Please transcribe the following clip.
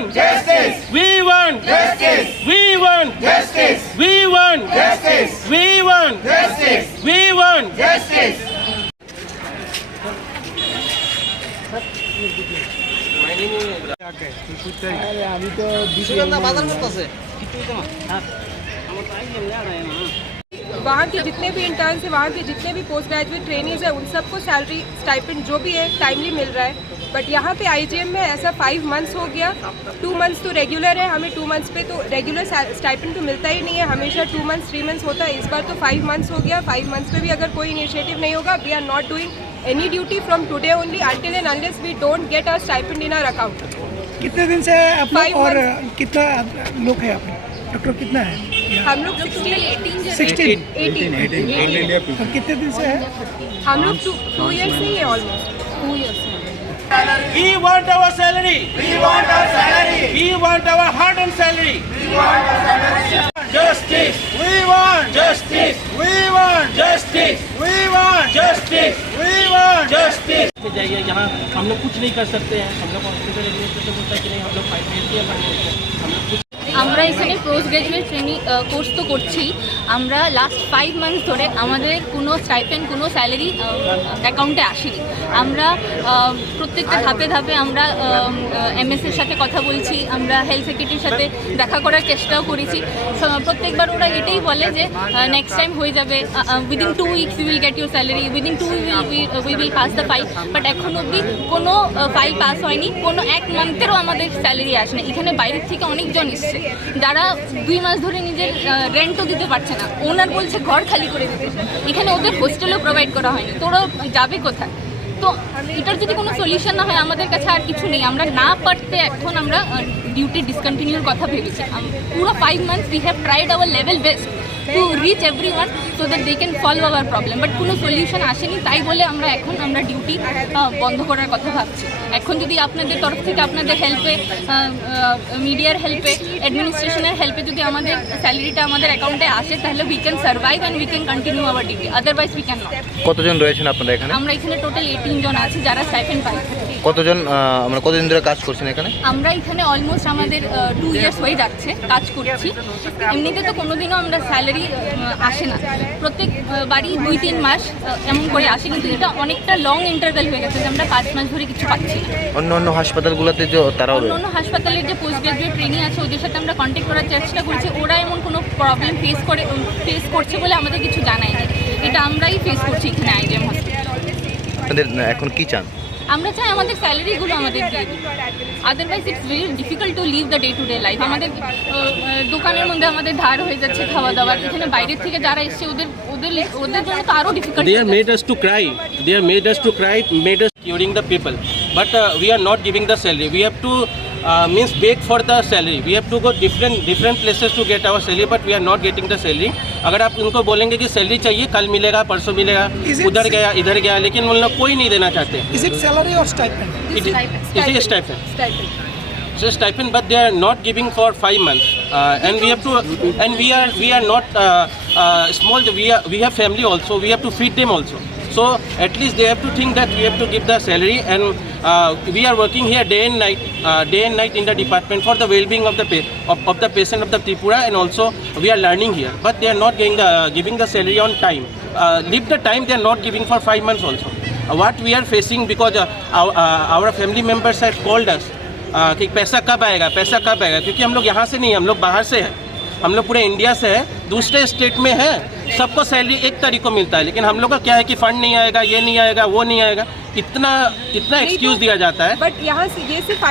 want justice. We want justice. We want justice. We want justice. We want justice. We want justice. वहाँ के जितने भी interns हैं, वहाँ के जितने भी पोस्ट ग्रेजुएट ट्रेनीज हैं, उन सबको सैलरी स्टाइपेंड जो भी है टाइमली मिल रहा है। बट यहाँ पे आईजीएम में ऐसा 5 मंथ्स हो गया। 2 मंथ्स तो रेगुलर है, हमें 2 मंथ्स पे तो रेगुलर स्टाइपेंड तो मिलता ही नहीं है, हमेशा 2 मंथ्स 3 मंथ्स होता है। इस बार तो 5 मंथ्स हो गया। 5 मंथ्स पे भी अगर कोई इनिशिएटिव नहीं होगा, we are not doing any duty from today only until and unless we don't get our stipend in our account. कितने दिन से है आप लोग 5 और कितना लोग है आप लोग? डॉक्टर कितना है? हम लोग 16 और कितने दिन से है? हम लोग 2 years नहीं है, almost 2 years। We want our salary. We want our salary. We want our hard-earned salary. We want our salary. Justice. We want justice. We want justice. We want justice. We want justice. जाइए, यहाँ हम लोग कुछ नहीं कर सकते हैं। हम लोग हॉस्पिटल एडमिनिस्ट्रेशन बोलता है कि नहीं, हम लोग फाइनेंशियल हम लोग कुछ আমরা এখানে পোস্ট গ্রাজুয়েট ট্রেনিং কোর্স তো করছি। আমরা লাস্ট 5 মান্থস ধরে আমাদের কোনো স্টাইপেন্ড কোনো স্যালারি অ্যাকাউন্টে আসেনি। আমরা প্রত্যেকটা ধাপে ধাপে আমরা এমএসের সাথে কথা বলছি, আমরা হেলথ সেক্রেটারির সাথে দেখা করার চেষ্টাও করেছি। প্রত্যেকবার ওরা এটাই বলে যে নেক্সট টাইম হয়ে যাবে, within 2 weeks you will get your salary, within 2 we will pass the file. But এখন অবধি কোনো ফাইল পাস হয়নি, কোনো 1 মান্থেরও আমাদের স্যালারি আসেনি। এখানে বাইরের থেকে অনেকজন এসছে যারা 2 মাস ধরে নিজের রেন্টও দিতে পারছে না। ওনার বলছে ঘর খালি করে দিতে, এখানে ওদের হোস্টেলও প্রোভাইড করা হয়নি। তো ওরা যাবে কোথায়? তো এটার যদি কোনো সলিউশন না হয়, আমাদের কাছে আর কিছু নেই। আমরা না পারতে এখন আমরা ডিউটি ডিসকন্টিনিউর কথা ভেবেছি। পুরো 5 months we have tried our level best to reach everyone so that they can solve our problem, but কোনো সলিউশন আসেনি। তাই বলে আমরা ডিউটি বন্ধ করার কথা ভাবছি। এখন যদি আপনাদের তরফ থেকে আপনাদের হেল্পে, মিডিয়ার হেল্পে, অ্যাডমিনিস্ট্রেশনের হেল্পে যদি আমাদের স্যালারিটা আমাদের অ্যাকাউন্টে আসে, তাহলে we can survive and we can continue our duty, otherwise we can not. কতজন রয়েছেন আপনারা এখানে? আমরা এখানে টোটাল 18 জন আছি যারা স্টাইপেন্ড পাই। কতজন আমরা কতদিন ধরে কাজ করছেন এখানে? আমরা এখানে অলমোস্ট আমাদের 2 ইয়ার্স হয়ে যাচ্ছে কাজ করছি। এমনিতে তো কোনোদিনও আমরা স্যালারি আসে না, প্রত্যেক বাড়ি 2-3 মাস এমন করে আসে, কিন্তু এটা অনেকটা লং ইন্টারভ্যাল হয়ে গেছে যে আমরা 5 মাস ধরে কিছু পাচ্ছি না। অন্য হাসপাতালগুলোতে যে তারাও অন্য হাসপাতালের যে পোস্ট গ্রাজুয়েট ট্রেনিং আছে ওদের সাথে আমরা কন্ট্যাক্ট করার চেষ্টা করছি। ওরা এমন কোনো প্রবলেম ফেস করছে বলে আমাদের কিছু জানাই না। এটা আমরাই ফেস করছি এখানে আইজিএম হসপিটালে। আপনাদের এখন কি চান? আমরা চাই আমাদের স্যালারিগুলো আমাদের দিয়ে দিন, otherwise it's very difficult to live the day to day life. আমাদের দোকানের মধ্যে আমাদের ধার হয়ে যাচ্ছে খাওয়া দাওয়ার। এখানে বাইরের থেকে যারা এসছে ওদের জন্য তো আরও difficult. They have made us to cry. They have made us to cry, made us curing the people. But we are not giving the salary. We have to means beg for the salary. We have to go different places to get our salary, but we are not getting the salary. अगर आप उनको बोलेंगे कि salary चाहिए, कल मिलेगा, परसों मिलेगा, उधर गया इधर गया, लेकिन उन लोग कोई नहीं देना चाहते। Is it salary or stipend? It is stipend. So stipend, but they are not giving for 5 months, and we have to, and we are not small. We have family also. We have to feed them also. So at least they have to think that we have to give the salary, and we are working here day and night in the department for the well-being of the patient of the Tripura, and also we are learning here. But they are not giving the salary on time. Leave the time, they are not giving for 5 months also. What we are facing, because our family members have called us कि पैसा कब आएगा, क्योंकि हम लोग यहाँ से नहीं, हम लोग बाहर से हैं, हम लोग पूरे इंडिया से है, दूसरे स्टेट में है, सबको सैलरी एक तारीख को मिलता है, लेकिन हम लोग का क्या है कि फंड नहीं आएगा, ये नहीं आएगा, वो नहीं आएगा, इतना एक्सक्यूज दिया जाता है। बट यहाँ से ये सिर्फ